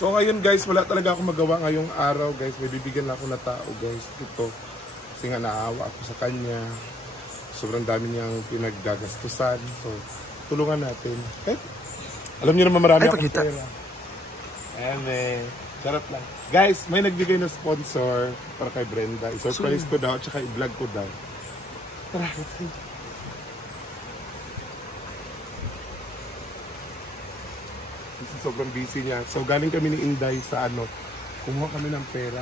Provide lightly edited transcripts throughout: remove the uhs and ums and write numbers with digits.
So ngayon guys, wala talaga ako magawa ngayong araw guys. May bibigyan lang ako na tao guys. Ito. Kasi nga naawa ako sa kanya. Sobrang dami niyang pinaggagastusan. So tulungan natin. Kahit alam niyo naman marami akong pera. Ayan charot lang. Guys, may nagbigay na sponsor para kay Brenda. I-surprise ko daw, tsaka i-vlog ko daw. Tara, let's go. Sobrang busy niya. So galing kami ni Inday sa kumuha kami ng pera.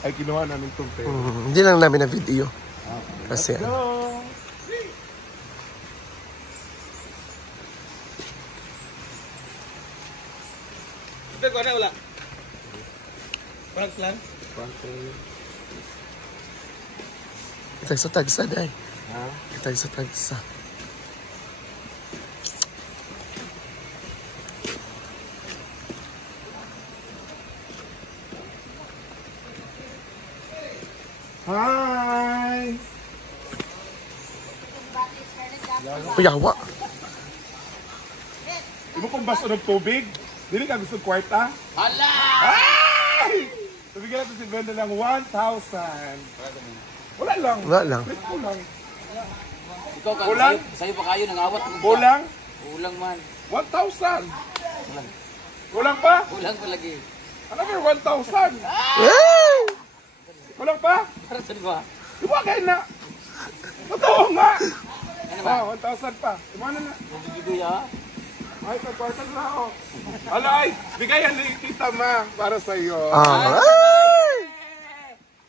Ay, kinuha namin itong pera. Hindi lang namin na video. Kasi let's go! Ito ko na wala. Walang plan? Tagsa-tagsa dahil. Ha? Tagsa-tagsa. Hi! Kuyawa. Imo kong baso ng tubig? Dili ka gusto kwarta? Hala! Ay! Nabigyan natin si Brenda ng 1,000. Wala lang. Wala lang. Kulang. Ikaw ka, Kulang? sa'yo pa kayo, nangawat. Kulang? Kulang man. 1,000. Kulang pa? Kulang pa lagi. Another 1,000. Yay! Kulang pa? Para saan ba? Iwagay na. Totoo nga. Ano ba? 1,000 pa. Imana na. Mabigigoy ha? Ay, pagkwartan na ako. Alay, bigayan ni Tita Ma para sa iyo. Ay!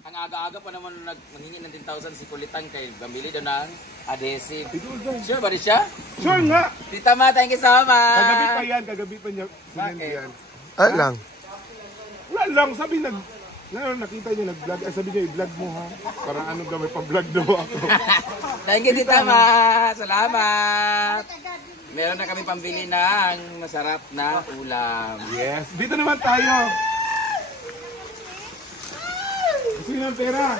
Ang aga-aga pa naman nanghingi ng 10,000 si Kulitan kay Bamili doon ng adhesive. Sure ba rin siya? Sure nga. Tita Ma, thank you so much. Kagabi pa yan, kagabi pa niya. Bakit? Yan. Ay lang. Wala lang, sabi nakita niyo nag-vlog. Sabi niya, i-vlog mo ha. Parang ano gamay pa-vlog daw ako. Thank you, Tita Ma. Salamat. Meron na kami pambili ng masarap na ulam. Yes. Dito naman tayo. Gusto niyo ng pera?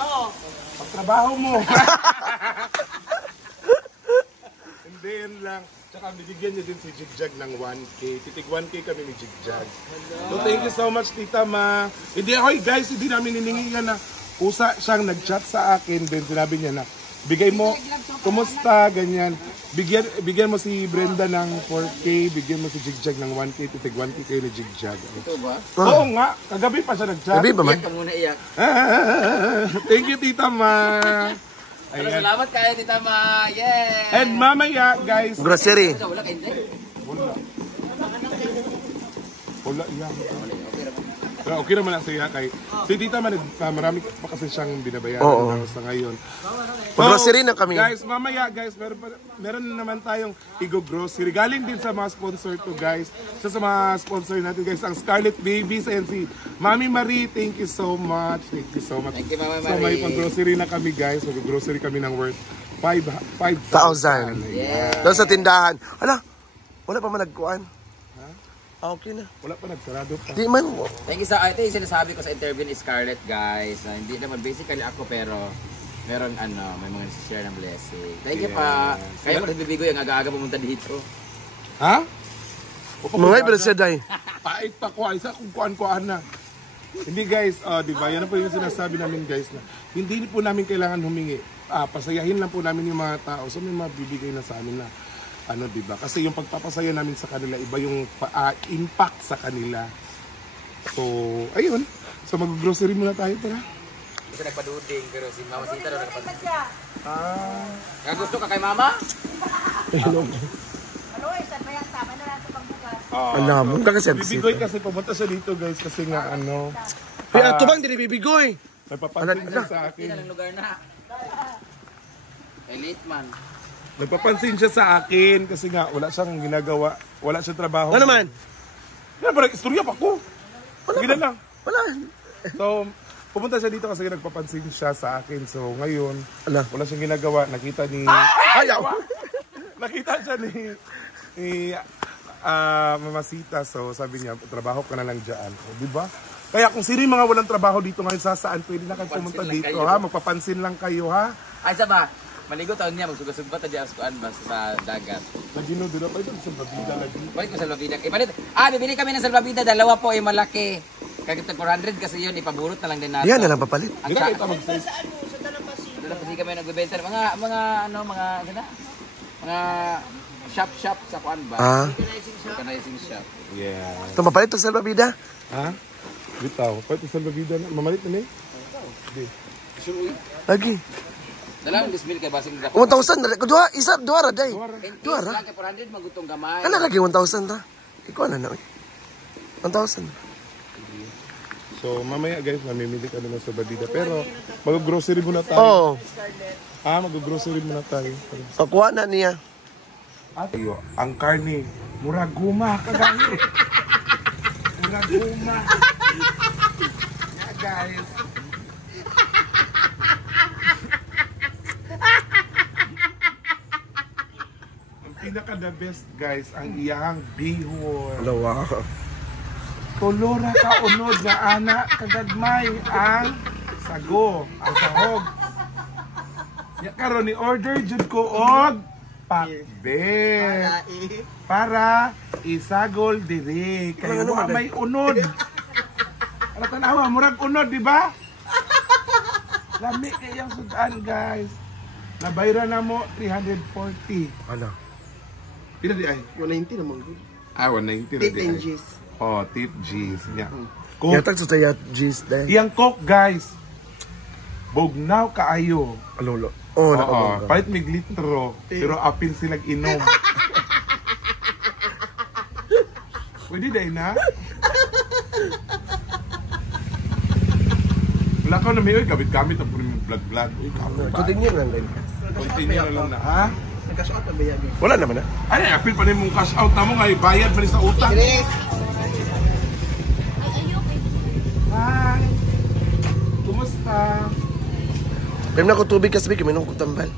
Oo. Pagtrabaho mo. Hindi, yun lang. Tsaka bibigyan niyo din si Jigjag ng 1K. Titig 1K kami ni Jigjag. So thank you so much, Tita Ma. Hindi, hoy guys, hindi namin hiningi yan na kusa siyang nag-chat sa akin. Then sinabi niya na, bigay mo, kumusta, ganyan. Bigyan mo si Brenda ng 4K, bigyan mo si Jigjag ng 1K, titig 1K kayo ni Jigjag. Ito ba? Oo nga, kagabi pa siya nag-chat. Gabi ba man? Iyak ka muna, iyak. Thank you, Tita Ma. Pero salamat kayo, Tita Ma. Yeah! And mamaya, guys. Grocery. Wala kayo, hindi? Wala, iyan. Pero okay naman ang siya kay si Tita Man, marami pa kasi siyang binabayaran sa ngayon. Grocery na kami. Guys, mamaya guys, meron naman tayong Igo-grocery. Galing din sa mga sponsor to guys. Sa mga sponsor natin guys, ang Scarlet Babies and si Mami Marie, thank you so much. Thank you so much. Thank you, Mami So may Marie. pang-grocery na kami guys. Mag-grocery kami ng worth 5,000. 1,000. Yeah. Doon sa tindahan. Hala, wala pa man nagkuhan. Okay na. Wala pa, nagsarado pa. Di man. Thank you sa ito yung sinasabi ko sa interview ni Scarlett, guys. Hindi naman basically ako pero meron may mga share ng blessing. Thank you pa. Kaya ko nagbibigo yung aga-aga pumunta dito. Ha? Mga ibala siya, Day. Pait pa ko, isa kung kuan-kuan na. Hindi guys, di ba? Yan na po yung sinasabi namin guys na hindi po namin kailangan humingi. Pasayahin lang po namin yung mga tao. So may mabibigay na sa amin na di ba? Kasi yung pagpapasaya namin sa kanila, iba yung impact sa kanila. So, ayun. So mag-grocery muna tayo, tara. Kasi nagpaduding pero si Mama Sita daw nagpaduding. Gusto ka kay Mama? Hello. Alam mo, kakaservice. Bibigoy kasi pumunta siya dito guys kasi nga Ay, ato bang dinibibigoy? may papansin siya sa Hindi na akin. lang lugar na. Elite man. Nagpapansin siya sa akin kasi nga wala siyang ginagawa, wala siyang trabaho. Ano naman? Yan, parang istorya pa ko. Sige na lang. Wala. So, pumunta siya dito kasi nagpapansin siya sa akin. So, ngayon, Ala. wala siyang ginagawa. Nakita ni... Ayaw. Nakita siya ni Mama Sita. So, sabi niya, trabaho ka na lang dyan. O, diba? Kaya kung sino yung mga walang trabaho dito ngayon sa saan, pwede na kayo pumunta Magpapansin lang dito, kayo. ha? Magpapansin lang kayo, ha? Ay, isa ba? Maligo taon niya, magsugod-sugod tadi as kuan ba sa dagat. Lagi no, doon pa ito sa babida lagi. Balik ko sa salvavida. Ipalit. Bibili kami ng salvavida, dalawa po ay malaki. Kagitag 400 kasi yun, ipaburot na lang din natin. Yan na lang papalit. Ang Dito sa kita mag-size. Dalampasi kami nagbebenta mga shop sa kuan ba? Organizing shop. Yeah. Ito papalit to sa Salvavida. Ha? Bitaw. Pwede sa babida na. Mamalit na ni? Hindi. Lagi. Dalawang disbil kay basing dako. 1,000. Dua ra day. Dua ra. Lang kay 400 magutong gamay. Ano lagi 1,000 ra? Ikaw na na. 1,000. So, mamaya guys, mamimili kami ng sa babida. Pero, mag-grocery muna tayo. Oo. Mag-grocery muna tayo. Pakuha na niya. Ayo, ang karne, muraguma kagahi. Muraguma. Yeah, guys. Ang pinaka the best guys, ang iyang bihon. Wow. Tulora ka unod nga ana kagagmay ang sago, ang sahog. Ya karon ni order jud ko og pakbet para isagol diri kay wa may unod. Ano tanawa murag unod di ba? Lami kay yang sudan guys. Nabayra na mo 340. Ano? Pila di ay? 190 naman. 190 na di ay. G's. Oh, tip G's niya. Yatag sa tayo G's day. Iyang coke guys. Bugnaw kaayo. Alolo. Oh, nakabangga. Palit mig litro, pero apil silang inom. Pwede day na? Wala ka na may oy, gamit-gamit ang puro yung vlog-vlog. Uy, Continue lang day. Continue na lang na, ha? Nagkaso at bayad. Wala naman na. Ay, apil pa rin mong cash out na mo, ngay bayad pa rin sa utang. Hi! Kumusta? Pwede na ko tubig kasi minum ko tambal.